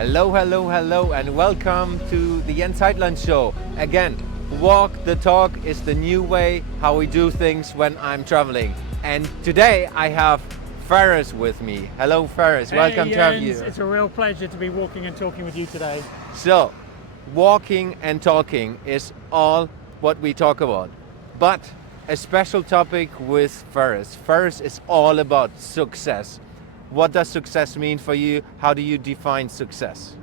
Hello, hello, hello, and welcome to the Jens Heitland Show. Again, walk the talk is the new way how we do things when I'm traveling. And today I have Ferris with me. Hello, Ferris. Welcome Jens. to have you. It's a real pleasure to be walking and talking with you today. So, walking and talking is all what we talk about. But a special topic with Ferris. Ferris is all about success. What does success mean for you? How do you define success?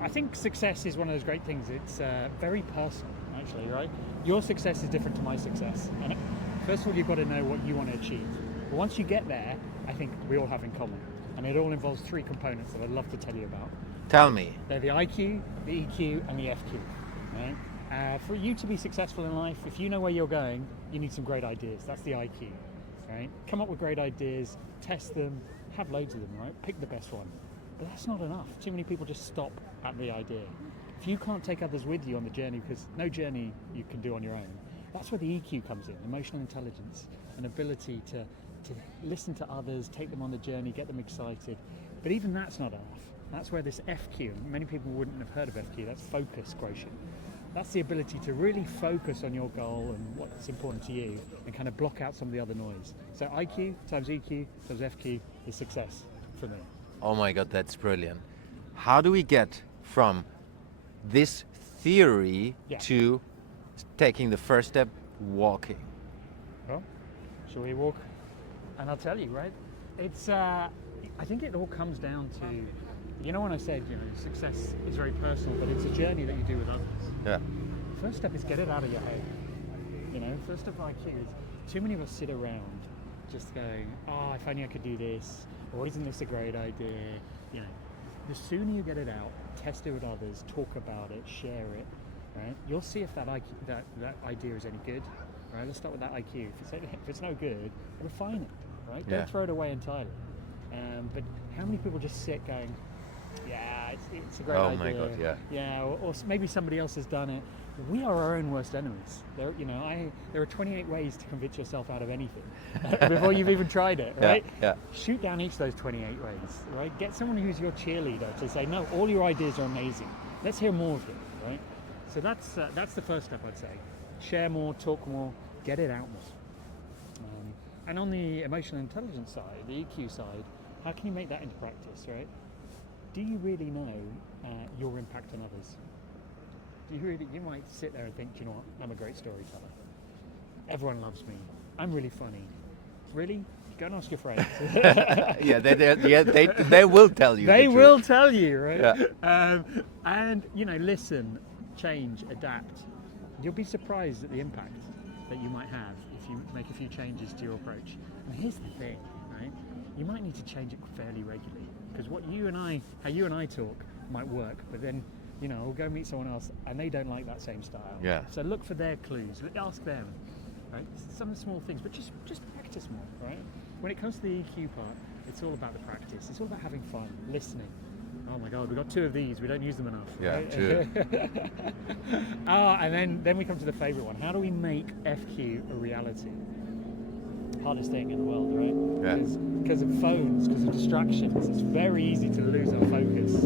I think success is one of those great things. It's very personal, actually, right? Your success is different to my success. And first of all, you've got to know what you want to achieve. But once you get there, I think we all have in common. And it all involves three components that I'd love to tell you about. Tell me. They're the IQ, the EQ, and the FQ. Right? For you to be successful in life, if you know where you're going, you need some great ideas. That's the IQ. Right? Come up with great ideas, test them, have loads of them, right? Pick the best one. But that's not enough. Too many people just stop at the idea. If you can't take others with you on the journey, because no journey you can do on your own, that's where the EQ comes in, emotional intelligence, an ability to listen to others, take them on the journey, get them excited. But even that's not enough. That's where this FQ, many people wouldn't have heard of FQ, that's focus quotient. That's the ability to really focus on your goal and what's important to you and kind of block out some of the other noise. So IQ times EQ times FQ is success for me. Oh my God, that's brilliant. How do we get from this theory to taking the first step, walking? Well, shall we walk? And I'll tell you, right? It's, I think it all comes down to, when I said, success is very personal, but it's a journey that you do with others. Yeah. First step is get it out of your head. First step IQ is too many of us sit around just going, oh, if only I could do this, or isn't this a great idea? The sooner you get it out, test it with others, talk about it, share it, right? You'll see if that IQ, that idea is any good, right? Let's start with that IQ. If it's no good, refine it, right? Don't throw it away entirely. But how many people just sit going, yeah, it's a great idea. Oh my God, yeah. Yeah, or maybe somebody else has done it. We are our own worst enemies. There are 28 ways to convince yourself out of anything before you've even tried it, right? Yeah. Shoot down each of those 28 ways, right? Get someone who's your cheerleader to say, no, all your ideas are amazing. Let's hear more of them, right? So that's the first step, I'd say. Share more, talk more, get it out more. And on the emotional intelligence side, the EQ side, how can you make that into practice, right? Do you really know your impact on others? You might sit there and think, you know what, I'm a great storyteller. Everyone loves me. I'm really funny. Really? Go and ask your friends. They will tell you. They will tell you, right? Yeah. And listen, change, adapt. You'll be surprised at the impact that you might have if you make a few changes to your approach. And here's the thing, right? You might need to change it fairly regularly, because how you and I talk might work, but then we'll go meet someone else and they don't like that same style. Yeah. So look for their clues, ask them, right? Some small things, but just practice more, right? When it comes to the EQ part, it's all about the practice. It's all about having fun, listening. Oh my God, we've got 2 of these, we don't use them enough. Yeah, right? true. And then we come to the favorite one. How do we make FQ a reality? Hardest thing in the world, right? Yeah. Because of phones, because of distractions, it's very easy to lose our focus.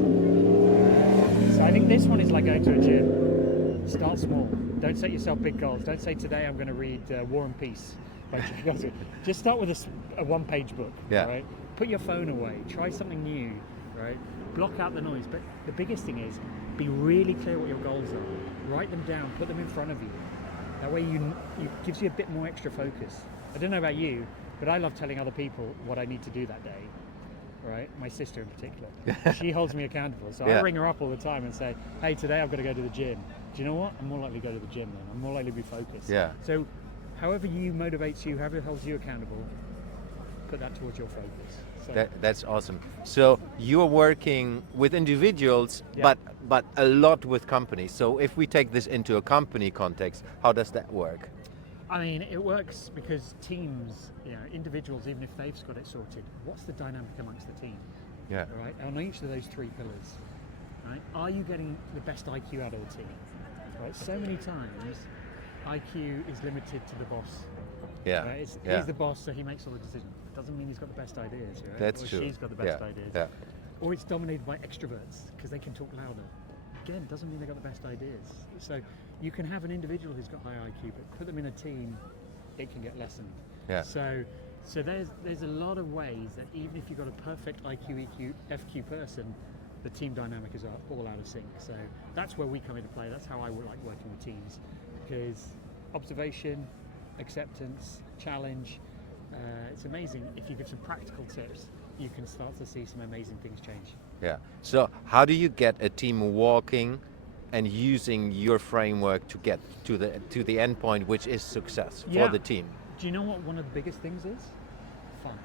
So I think this one is like going to a gym. Start small. Don't set yourself big goals. Don't say today I'm going to read War and Peace. Just start with a one-page book. Yeah. Right? Put your phone away. Try something new. Right? Block out the noise. But the biggest thing is be really clear what your goals are. Write them down. Put them in front of you. That way it gives you a bit more extra focus. I don't know about you, but I love telling other people what I need to do that day, right? My sister in particular. She holds me accountable. So I ring her up all the time and say, hey, today I've got to go to the gym. Do you know what? I'm more likely to go to the gym then. I'm more likely to be focused. Yeah. So however motivates you, however holds you accountable, put that towards your focus. So, That's awesome. So you're working with individuals, but a lot with companies. So if we take this into a company context, how does that work? I mean, it works because teams, individuals, even if they've got it sorted, what's the dynamic amongst the team? Yeah. Right. On each of those 3 pillars, right? Are you getting the best IQ out of the team? Right. So many times, IQ is limited to the boss. Yeah. Right? He's the boss, so he makes all the decisions. It doesn't mean he's got the best ideas, right? That's or true. she's got the best ideas. Yeah. or it's dominated by extroverts because they can talk louder. Again, doesn't mean they've got the best ideas. So you can have an individual who's got high IQ, but put them in a team, it can get lessened. Yeah. So there's a lot of ways that even if you've got a perfect IQ, EQ, FQ person, the team dynamic is all out of sync. So that's where we come into play. That's how I would like working with teams, because observation, acceptance, challenge, it's amazing. If you give some practical tips, you can start to see some amazing things change. Yeah. So how do you get a team walking and using your framework to get to the end point, which is success for the team? Do you know what one of the biggest things is? Fun.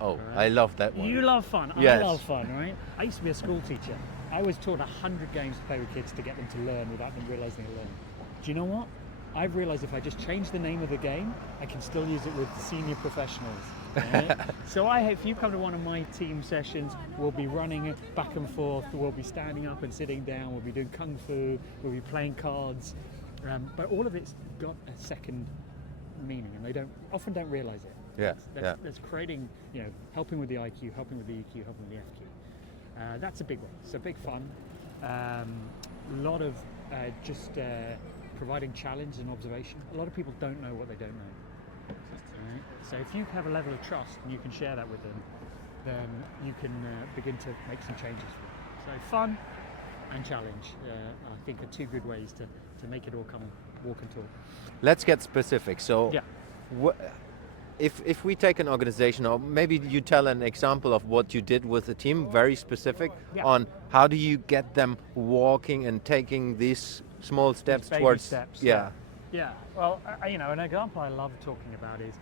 Oh, Right. I love that one. You love fun. Yes. I love fun, right? I used to be a school teacher. I was taught 100 games to play with kids to get them to learn without them realizing they're learning. Do you know what? I've realized if I just change the name of the game, I can still use it with senior professionals. Right? So if you come to one of my team sessions, we'll be running back and forth, we'll be standing up and sitting down, we'll be doing kung fu, we'll be playing cards, but all of it's got a second meaning, and they often don't realize it. Yeah, That's creating, helping with the IQ, helping with the EQ, helping with the FQ. That's a big one. So big fun. A lot of just providing challenge and observation. A lot of people don't know what they don't know. Right? So if you have a level of trust and you can share that with them, then you can begin to make some changes for them. So fun and challenge, I think, are two good ways to make it all come walk and talk. Let's get specific. So if we take an organization, or maybe you tell an example of what you did with the team, very specific, on how do you get them walking and taking these small steps Baby towards steps. Yeah. Well, an example I love talking about is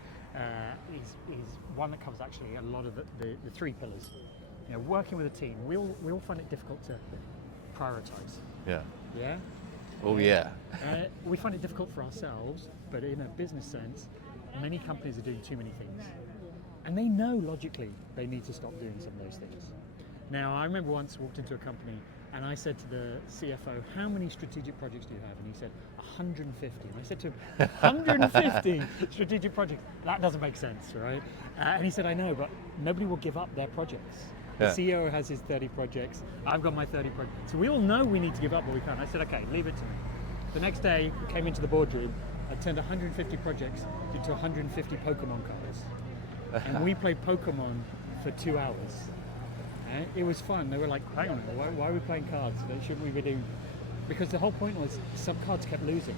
one that covers actually a lot of the three pillars. Working with a team, we all find it difficult to prioritize. Yeah. Yeah. Oh yeah. We find it difficult for ourselves, but in a business sense, many companies are doing too many things, and they know logically they need to stop doing some of those things. Now, I remember once walked into a company and I said to the CFO, "How many strategic projects do you have?" And he said, 150. And I said to him, 150 strategic projects? That doesn't make sense, right? And he said, "I know, but nobody will give up their projects. The CEO has his 30 projects, I've got my 30 projects. So we all know we need to give up, but we can't." I said, "Okay, leave it to me." The next day, I came into the boardroom, I turned 150 projects into 150 Pokemon cards. And we played Pokemon for 2 hours. It was fun. They were like, "Hang on, why are we playing cards? Shouldn't we be doing..." Because the whole point was some cards kept losing.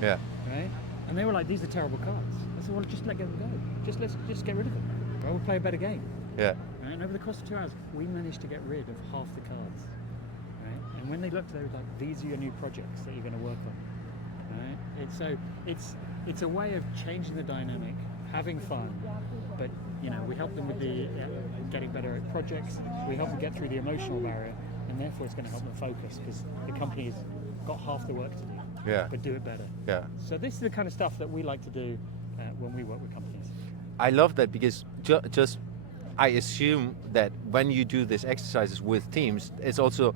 Yeah. Right? And they were like, "These are terrible cards." I said, "Well, just let them go. Let's get rid of them. Right? We'll play a better game." Yeah. Right? And over the course of 2 hours, we managed to get rid of half the cards. Right? And when they looked, they were like, "These are your new projects that you're going to work on." Right? It's a way of changing the dynamic, having fun, but we help them with the getting better at projects. We help them get through the emotional barrier, and therefore it's going to help them focus, because the company has got half the work to do, but do it better. Yeah. So this is the kind of stuff that we like to do when we work with companies. I love that, because I assume that when you do these exercises with teams, it's also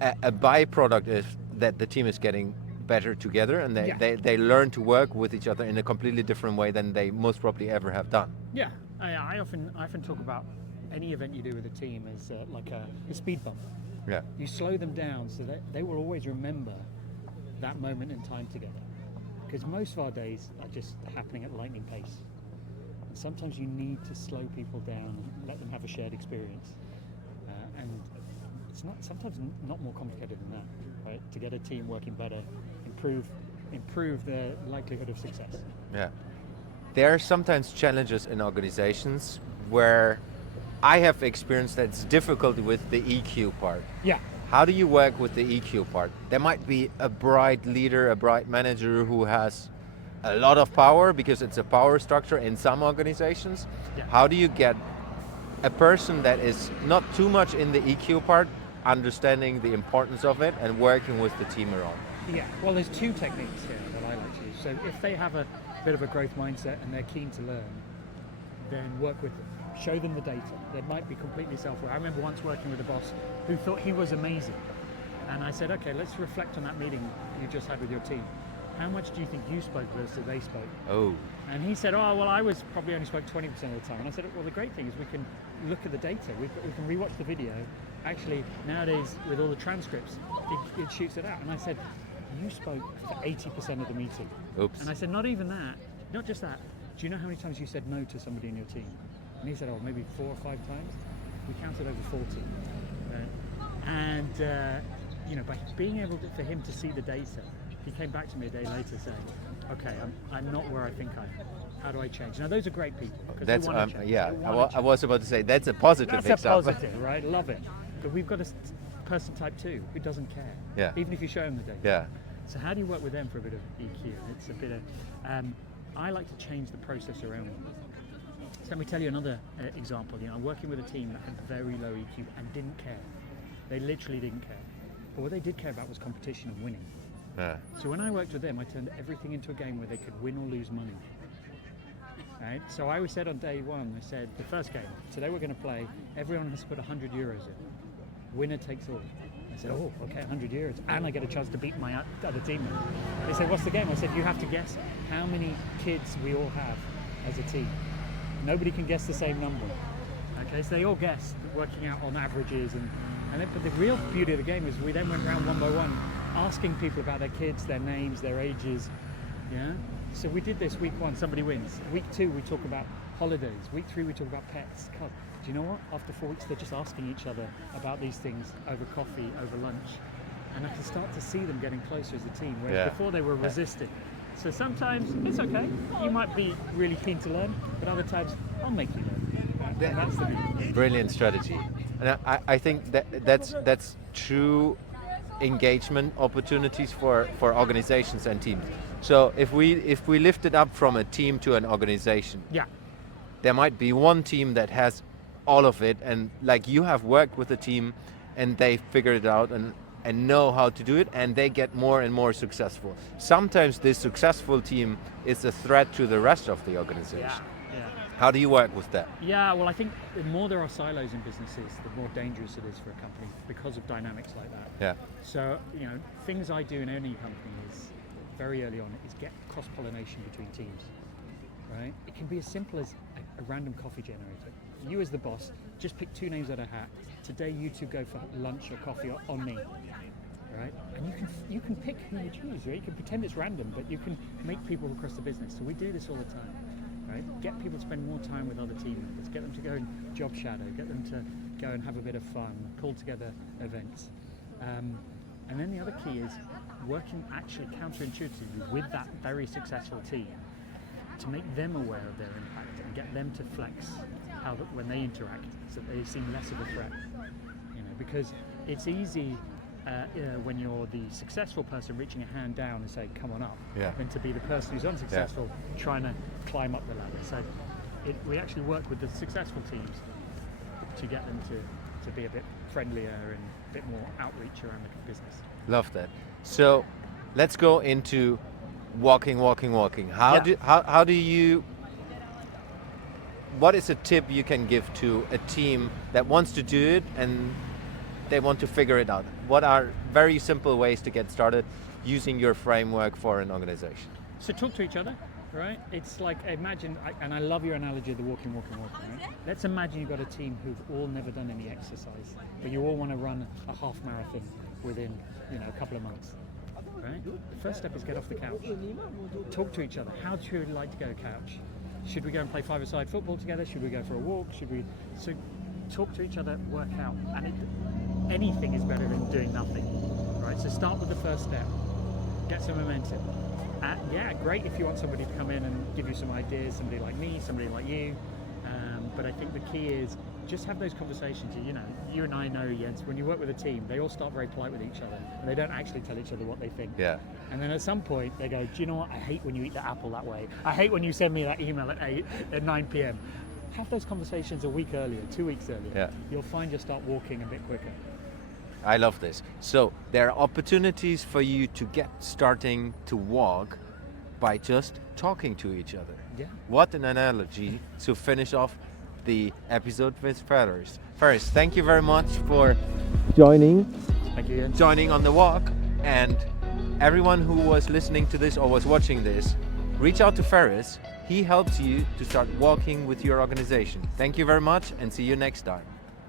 a byproduct is that the team is getting better together, and they learn to work with each other in a completely different way than they most probably ever have done. Yeah, I often talk about any event you do with a team as like a speed bump. Yeah. You slow them down so that they will always remember that moment in time together. Because most of our days are just happening at lightning pace. And sometimes you need to slow people down and let them have a shared experience. And it's sometimes not more complicated than that, right? To get a team working better, improve the likelihood of success. Yeah. There are sometimes challenges in organizations where I have experienced that it's difficult with the EQ part. Yeah. How do you work with the EQ part? There might be a bright leader, a bright manager who has a lot of power because it's a power structure in some organizations. Yeah. How do you get a person that is not too much in the EQ part, understanding the importance of it and working with the team around? Yeah, well, there's two techniques here that I like to use. So if they have a bit of a growth mindset and they're keen to learn, then work with them. Show them the data. They might be completely self-aware. I remember once working with a boss who thought he was amazing. And I said, "Okay, let's reflect on that meeting you just had with your team." how much do you think you spoke versus they spoke? Oh. And he said, oh, well, I was probably only spoke 20% of the time. And I said, well, the great thing is we can look at the data. We can rewatch the video. Actually, nowadays, with all the transcripts, it shoots it out. And I said, you spoke for 80% of the meeting. Oops. And I said, not even that, not just that. Do you know how many times you said no to somebody in your team? And he said, oh, maybe 4 or 5 times. We counted over 40. By being able for him to see the data, he came back to me a day later saying, okay, I'm not where I think I am. How do I change? Now, those are great people. That's, I was about to say, that's a positive example. That's a positive, right? Love it. But we've got a person type 2 who doesn't care, even if you show him the data. Yeah. So how do you work with them for a bit of EQ? It's a bit of, I like to change the process around them. So let me tell you another example. I'm working with a team that had very low EQ and didn't care. They literally didn't care. But what they did care about was competition and winning. Yeah. So when I worked with them, I turned everything into a game where they could win or lose money. Right? So I always said on day one, I said, the first game, today we're going to play, everyone has to put 100 euros in. Winner takes all. I said, oh, okay, 100 euros. And I get a chance to beat my other teammate. They said, what's the game? I said, you have to guess how many kids we all have as a team. Nobody can guess the same number. Okay, so they all guessed, working out on averages. But the real beauty of the game is we then went round one by one, asking people about their kids, their names, their ages. Yeah. So we did this week 1, somebody wins. Week 2, we talk about holidays. Week 3, we talk about pets. God, do you know what? After 4 weeks, they're just asking each other about these things over coffee, over lunch. And I can start to see them getting closer as a team, whereas before they were resisting. So sometimes it's okay. You might be really keen to learn, but other times I'll make you learn. And that's the beauty. Brilliant strategy. And I think that's true engagement opportunities for organizations and teams. So if we lift it up from a team to an organization, there might be one team that has all of it, and like you have worked with a team and they figure it out and know how to do it, and they get more and more successful. Sometimes this successful team is a threat to the rest of the organization. How do you work with that? Yeah, well, I think the more there are silos in businesses, the more dangerous it is for a company because of dynamics like that. Yeah. So, things I do in any company is very early on is get cross-pollination between teams, right? It can be as simple as a random coffee generator. You as the boss, just pick 2 names out of a hat. Today you 2 go for lunch or coffee on me, right? And you can pick who you choose, right? You can pretend it's random, but you can make people across the business. So we do this all the time. Right? Get people to spend more time with other team members, get them to go and job shadow, get them to go and have a bit of fun, pull together events. And then the other key is working actually counterintuitively with that very successful team to make them aware of their impact and get them to flex when they interact so that they seem less of a threat. Because it's easy when you're the successful person reaching a hand down and saying, come on up, than to be the person who's unsuccessful trying to climb up the ladder. So we actually work with the successful teams to get them to be a bit friendlier and a bit more outreach around the business. Love that. So let's go into walking. What is a tip you can give to a team that wants to do it and they want to figure it out? What are very simple ways to get started using your framework for an organization? So talk to each other, right? It's like, imagine, and I love your analogy of the walking, right? Let's imagine you've got a team who've all never done any exercise, but you all want to run a half marathon within, a couple of months, right? The first step is get off the couch. Talk to each other. How do you like to go couch? Should we go and play 5-a-side football together? Should we go for a walk? So talk to each other, work out, and anything is better than doing nothing, right? So start with the first step, get some momentum. Great if you want somebody to come in and give you some ideas, somebody like me, somebody like you. But I think the key is just have those conversations. You and I know, Jens, when you work with a team, they all start very polite with each other, and they don't actually tell each other what they think. Yeah. And then at some point they go, do you know what? I hate when you eat the apple that way. I hate when you send me that email at 9 p.m. Have those conversations a week earlier, 2 weeks earlier. Yeah. You'll find you'll start walking a bit quicker. I love this. So there are opportunities for you to get starting to walk by just talking to each other. Yeah. What an analogy to finish off the episode with Ferris. Ferris, thank you very much for joining Thank you, Jens. on the walk, and everyone who was listening to this or was watching this, reach out to Ferris. He helps you to start walking with your organization. Thank you very much and see you next time.